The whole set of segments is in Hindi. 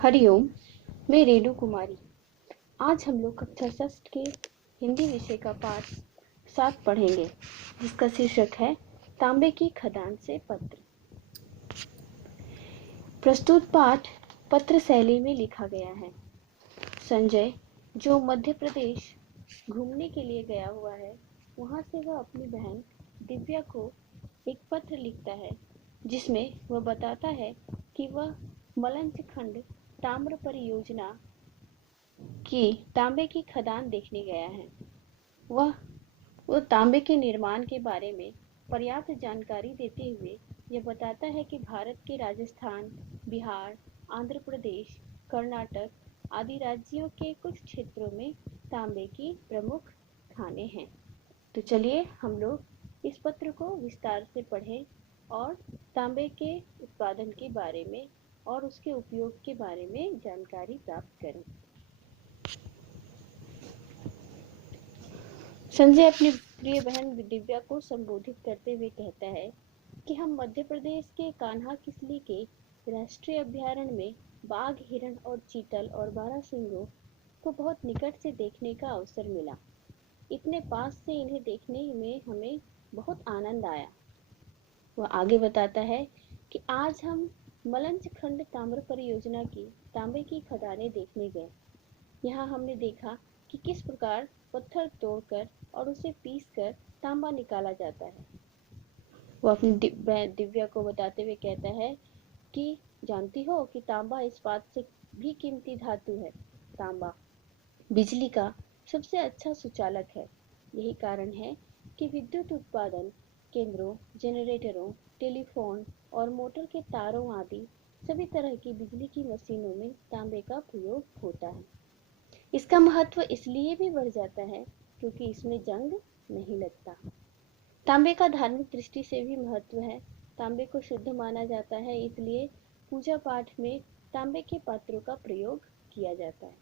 हरिओम। मैं रेणु कुमारी। आज हम लोग कक्षा षष्ठ के हिंदी विषय का पाठ 7 पढ़ेंगे, जिसका शीर्षक है तांबे की खदान से पत्र। प्रस्तुत पाठ पत्र शैली में लिखा गया है। संजय, जो मध्य प्रदेश घूमने के लिए गया हुआ है, वहां से वह अपनी बहन दिव्या को एक पत्र लिखता है, जिसमें वह बताता है कि वह मलंच खंड ताम्र परियोजना की तांबे की खदान देखने गया है। वह तांबे के निर्माण के बारे में पर्याप्त जानकारी देते हुए यह बताता है कि भारत के राजस्थान, बिहार, आंध्र प्रदेश, कर्नाटक आदि राज्यों के कुछ क्षेत्रों में तांबे की प्रमुख खानें हैं। तो चलिए हम लोग इस पत्र को विस्तार से पढ़ें और तांबे के उत्पादन के बारे में और उसके उपयोग के बारे में जानकारी प्राप्त करें। संजय अपनी प्रिय बहन दिव्या को संबोधित करते हुए कहता है कि हम मध्य प्रदेश के कान्हा किसली के राष्ट्रीय अभयारण्य में बाघ, हिरण और चीतल और बारहसिंगों को बहुत निकट से देखने का अवसर मिला। इतने पास से इन्हें देखने में हमें बहुत आनंद आया। वह आगे बताता है कि आज हम मलंच खंड ताम्र परियोजना की तांबे की खदानें देखने गए। यहाँ हमने देखा कि किस प्रकार पत्थर तोड़कर और उसे पीसकर तांबा निकाला जाता है। वो अपनी दिव्या को बताते हुए कहता है कि जानती हो कि तांबा इस्पात से भी कीमती धातु है। तांबा बिजली का सबसे अच्छा सुचालक है। यही कारण है कि विद्युत उत्पादन केंद्रों, जनरेटरों, टेलीफोन और मोटर के तारों आदि सभी तरह की बिजली की मशीनों में तांबे का प्रयोग होता है। इसका महत्व इसलिए भी बढ़ जाता है क्योंकि इसमें जंग नहीं लगता। तांबे का धार्मिक दृष्टि से भी महत्व है। तांबे को शुद्ध माना जाता है, इसलिए पूजा पाठ में तांबे के पात्रों का प्रयोग किया जाता है।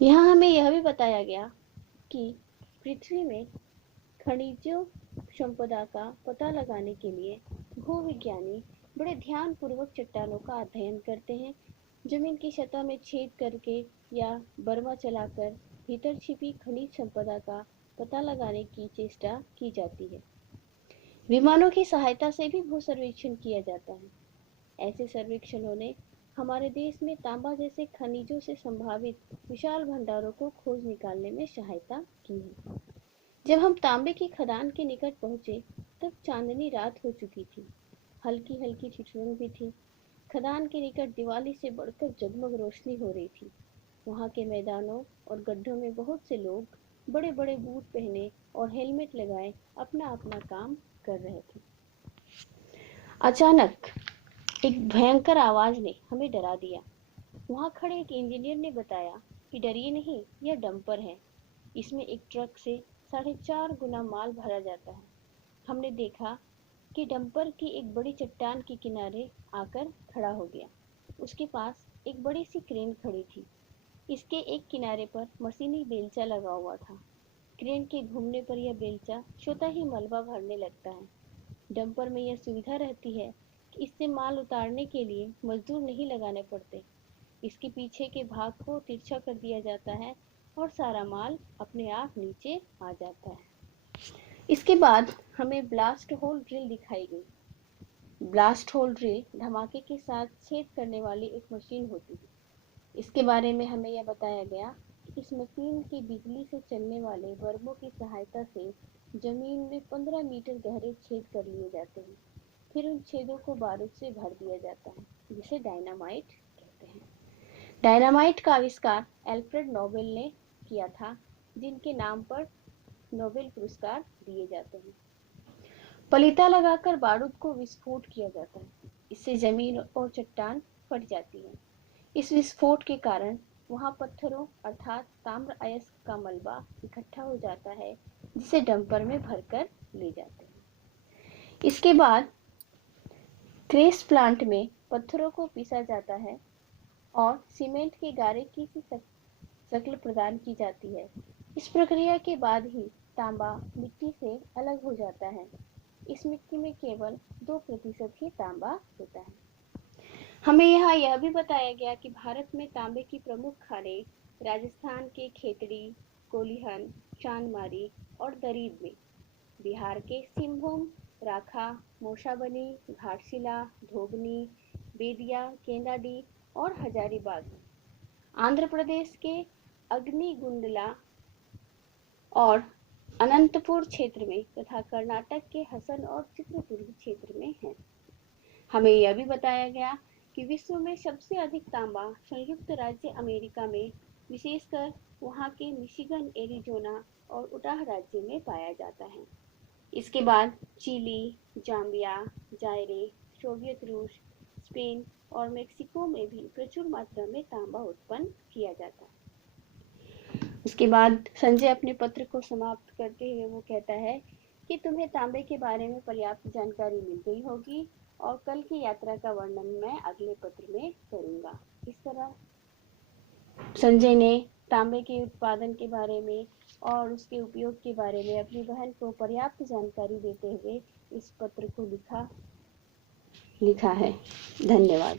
यहाँ हमें यह भी बताया गया कि पृथ्वी में खनिजों संपदा का पता लगाने के लिए भूविज्ञानी बड़े ध्यान पूर्वक चट्टानों का अध्ययन करते हैं। जमीन की सतह में छेद करके या बर्मा चलाकर भीतर छिपी खनिज संपदा का पता लगाने की चेष्टा की जाती है। विमानों की सहायता से भी भू सर्वेक्षण किया जाता है। ऐसे सर्वेक्षणों ने हमारे देश में तांबा जैसे खनिजों से संभावित विशाल भंडारों को खोज निकालने में सहायता की है। जब हम तांबे की खदान के निकट पहुंचे तब चांदनी रात हो चुकी थी। हल्की हल्की ठिठुरन भी थी। खदान के निकट दिवाली से बढ़कर जगमग रोशनी हो रही थी। वहां के मैदानों और गड्ढों में बहुत से लोग बड़े बड़े बूट पहने और हेलमेट लगाए अपना अपना काम कर रहे थे। अचानक एक भयंकर आवाज ने हमें डरा दिया। वहां खड़े एक इंजीनियर ने बताया कि डरिए नहीं, यह डंपर है। इसमें एक ट्रक से 4.5 गुना माल भरा जाता है। हमने देखा कि डंपर की एक बड़ी चट्टान के किनारे आकर खड़ा हो गया। उसके पास एक बड़ी सी क्रेन खड़ी थी। इसके एक किनारे पर मशीनी बेलचा लगा हुआ था। क्रेन के घूमने पर यह बेलचा स्वतः ही मलबा भरने लगता है। डंपर में यह सुविधा रहती है कि इससे माल उतारने के लिए मजदूर नहीं लगाने पड़ते। इसके पीछे के भाग को तिरछा कर दिया जाता है और सारा माल अपने आप नीचे आ जाता है। इसके बाद हमें ब्लास्ट होल ड्रिल दिखाई गई। ब्लास्ट होल ड्रिल धमाके के साथ छेद करने वाली एक मशीन होती है। इसके बारे में हमें यह बताया गया कि इस मशीन के बिजली से चलने वाले बल्बों की सहायता से जमीन में 15 मीटर गहरे छेद कर लिए जाते हैं। फिर उन छेदों को बारूद से भर दिया जाता है, जिसे डायनामाइट कहते हैं। डायनामाइट का आविष्कार एल्फ्रेड नोबेल ने किया था, जिनके नाम पर नोबेल पुरस्कार दिए जाते हैं। पलीता लगाकर बारूद को विस्फोट किया जाता है। इससे जमीन और चट्टान फट जाती है। इस विस्फोट के कारण वहां पत्थरों अर्थात ताम्र अयस्क का मलबा इकट्ठा हो जाता है, जिसे डंपर में भरकर ले जाते हैं। इसके बाद क्रेस प्लांट में पत्थरों को पीसा जाता है और सीमेंट के गारे की सी शक्ल प्रदान की जाती है। इस प्रक्रिया के बाद ही तांबा मिट्टी से अलग हो जाता है। इस मिट्टी में केवल 2% ही तांबा होता है। हमें यहाँ यह भी बताया गया कि भारत में तांबे की प्रमुख खानें राजस्थान के खेतड़ी, कोलिहन, चांदमारी और दरीद में, बिहार के सिंहभूम, राखा, मौसाबनी, घाटशिला, धोबनी, बेदिया, केंदाडी और हजारीबाग में, आंध्र प्रदेश के अग्निगुंडला और अनंतपुर क्षेत्र में तथा कर्नाटक के हसन और चित्रदुर्ग क्षेत्र में है। हमें यह भी बताया गया कि विश्व में सबसे अधिक तांबा संयुक्त राज्य अमेरिका में, विशेषकर वहां के मिशिगन, एरिजोना और उटाह राज्य में पाया जाता है। इसके बाद चिली, जाम्बिया, जायरे, सोवियत रूस, स्पेन और मेक्सिको में भी प्रचुर मात्रा में तांबा उत्पन्न किया जाता है। उसके बाद संजय अपने पत्र को समाप्त करते हुए वो कहता है कि तुम्हें तांबे के बारे में पर्याप्त जानकारी मिल गई होगी और कल की यात्रा का वर्णन मैं अगले पत्र में करूंगा। इस तरह संजय ने तांबे के उत्पादन के बारे में और उसके उपयोग के बारे में अपनी बहन को पर्याप्त जानकारी देते हुए इस पत्र को लिखा है। धन्यवाद।